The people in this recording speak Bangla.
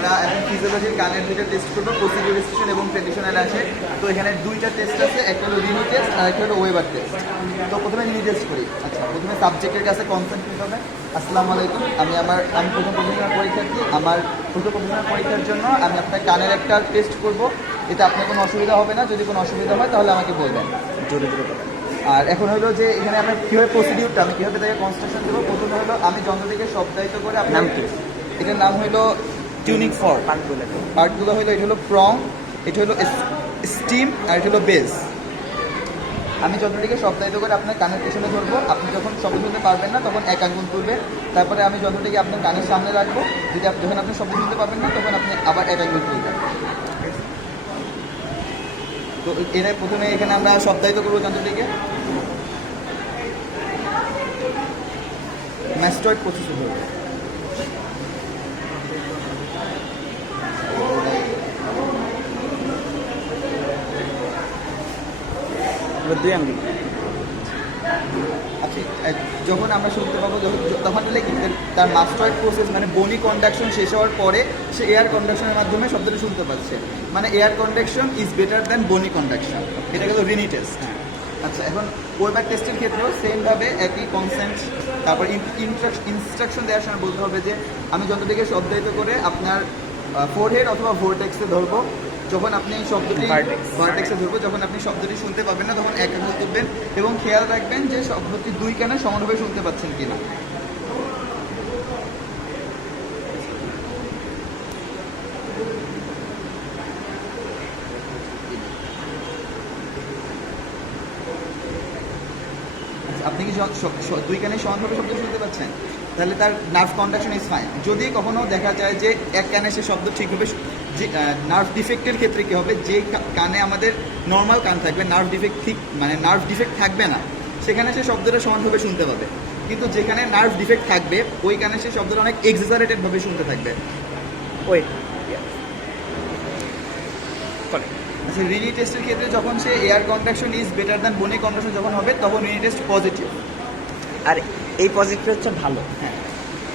আমরা এখন ফিজিওলজির কানের দুইটা টেস্ট করবো, প্রসিডিউরেশন এবং ট্রেডিশনাল আসে। তো এখানে দুইটা টেস্ট আছে, একটা হলো রিনি টেস্ট আর একটা হলো ওয়েবার টেস্ট। তো প্রথমে রিনি টেস্ট করি। আচ্ছা, প্রথমে সাবজেক্টের কাছে কনসেন্ট নিতে হবে। আসসালামু আলাইকুম, আমি প্রথম প্রফেশনাল পরীক্ষার্থী। আমার প্রথম প্রফেশনাল পরীক্ষার জন্য আমি আপনার কানের একটা টেস্ট করব। এতে আপনার কোনো অসুবিধা হবে না, যদি কোনো অসুবিধা হয় তাহলে আমাকে বলবেন। জোরে জোরে কথা। আর এখন হলো যে এখানে আমরা কীভাবে প্রসিডিউরটা আমি কীভাবে তাকে কনস্ট্রাকশন দেবো। প্রথমে হলো আমি যন্ত্রটিকে শব্দায়িত করে আপনার নাম কি? এটার নাম হলো টিউনিক ফর। পার্টগুলো হলো এটা হলো প্রং, এটা হলো স্টিম আর এটা হলো বেস। আমি যন্ত্রটিকে শব্দায়িত করে আপনার কানের পেছনে ধরবো। আপনি যখন শব্দ শুনতে পারবেন না তখন এক আঙ্গুল তুলবেন। তারপরে আমি যন্ত্রটিকে আপনার কানের সামনে রাখবো। যখন আপনি শব্দ শুনতে পারবেন না তখন আপনি আবার এক আঙ্গুল তুলবেন। তো এরা প্রথমে এখানে আমরা শব্দায়িত করবো যন্ত্রটিকে। ম্যাস্টয়েড প্রসেসে ধরবো। দুই আঙ্গুল। আচ্ছা, যখন আমরা শুনতে পাবো তখন হলে কি তার মাস্টয়েড প্রসেস মানে বনি কন্ডাকশন শেষ হওয়ার পরে সে এয়ার কন্ডাকশনের মাধ্যমে শব্দটা শুনতে পাচ্ছে। মানে air conduction is better than bone conduction. এটা কিন্তু রিনি টেস্ট। আচ্ছা, এখন ওয়েবার টেস্টের ক্ষেত্রেও সেমভাবে একই কনসেন্ট, তারপর ইনস্ট্রাকশন দেওয়ার সময় বলতে হবে যে আমি যন্ত্রটিকে শব্দায়িত করে আপনার ফোরহেড অথবা ভোরটেক্সে ধরবো। যখন আপনি শব্দটি ভার্টেক্সে ধরবো, যখন আপনি শব্দটি শুনতে পাবেন না তখন এক আঙুল তুলবেন এবং খেয়াল রাখবেন যে শব্দটি দুই কানে সমানভাবে শুনতে পাচ্ছেন কিনা। আপনি কি দুই কানে সমানভাবে শব্দ শুনতে পাচ্ছেন? তাহলে তার নার্ভ কন্ডাকশন ইজ ফাইন। যদি কখনো দেখা যায় যে এক কানে সে শব্দ ঠিকভাবে, যে নার্ভ ডিফেক্টের ক্ষেত্রে কী হবে, যে কানে আমাদের নর্মাল কান থাকবে, নার্ভ ডিফেক্ট থাকবে না, সেখানে সে শব্দটা সমানভাবে শুনতে পাবে। কিন্তু যেখানে নার্ভ ডিফেক্ট থাকবে ওই কানে সে শব্দটা অনেক এক্সাজারেটেডভাবে শুনতে থাকবে। আচ্ছা, রিনি টেস্টের ক্ষেত্রে যখন সে air conduction is better than bone conduction যখন হবে তখন রিনি টেস্ট পজিটিভ। আর এই পজিটিভ হচ্ছে ভালো। হ্যাঁ,